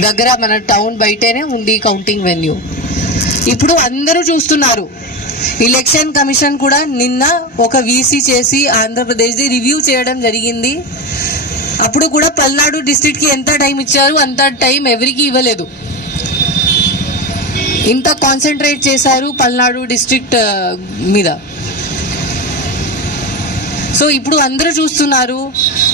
దగ్గర మన టౌన్ బయటనే ఉంది కౌంటింగ్ వెన్యూ ఇప్పుడు అందరూ చూస్తున్నారు. ఎలక్షన్ కమిషన్ కూడా నిన్న ఒక వీసీ చేసి ఆంధ్రప్రదేశ్ది రివ్యూ చేయడం జరిగింది. అప్పుడు కూడా పల్నాడు డిస్టిక్కి ఎంత టైం ఇచ్చారు అంత టైం ఎవరికి ఇవ్వలేదు. ఇంత కాన్సన్ట్రేట్ చేశారు పల్నాడు డిస్ట్రిక్ట్ మీద. సో ఇప్పుడు అందరూ చూస్తున్నారు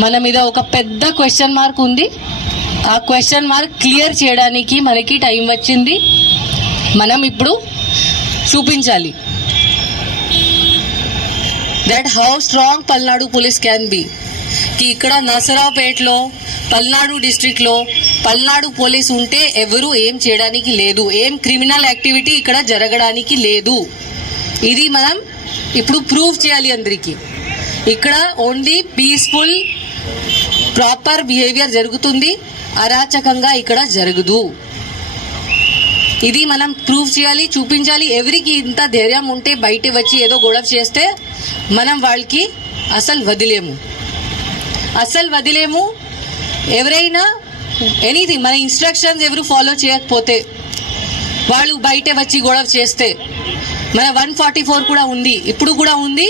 మన మీద ఒక పెద్ద క్వశ్చన్ మార్క్ ఉంది. ఆ క్వశ్చన్ మార్క్ క్లియర్ చేయడానికి మనకి టైం వచ్చింది. మనం ఇప్పుడు చూపించాలి. That how strong Palnadu police can be కి ఇక్కడ నసరావుపేటలో పల్నాడు డిస్ట్రిక్ట్లో పల్నాడు పోలీస్ ఉంటే ఎవరు ఏం చేయడానికి లేదు. ఏం క్రిమినల్ యాక్టివిటీ ఇక్కడ జరగడానికి లేదు. ఇది మనం ఇప్పుడు ప్రూవ్ చేయాలి అందరికీ. ఇక్కడ ఓన్లీ పీస్ఫుల్ ప్రాపర్ బిహేవియర్ జరుగుతుంది అరాచకంగా ఇక్కడ జరగదు. ఇది మనం ప్రూవ్ చేయాలి చూపించాలి. ఎవరికి ఇంత ధైర్యం ఉంటే బయట వచ్చి ఏదో గొడవ చేస్తే మనం వాళ్ళకి అసలు వదిలేము. అసలు వదిలేము. ఎవరైనా ఎనీథింగ్ మన ఇన్స్ట్రక్షన్స్ ఎవరు ఫాలో చేయకపోతే వాళ్ళు బయట వచ్చి గొడవ చేస్తే మన వన్ ఫార్టీ ఫోర్ కూడా ఉంది ఇప్పుడు కూడా ఉంది.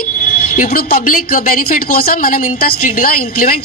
ఇప్పుడు పబ్లిక్ బెనిఫిట్ కోసం మనం ఇంత స్ట్రిక్ట్గా ఇంప్లిమెంట్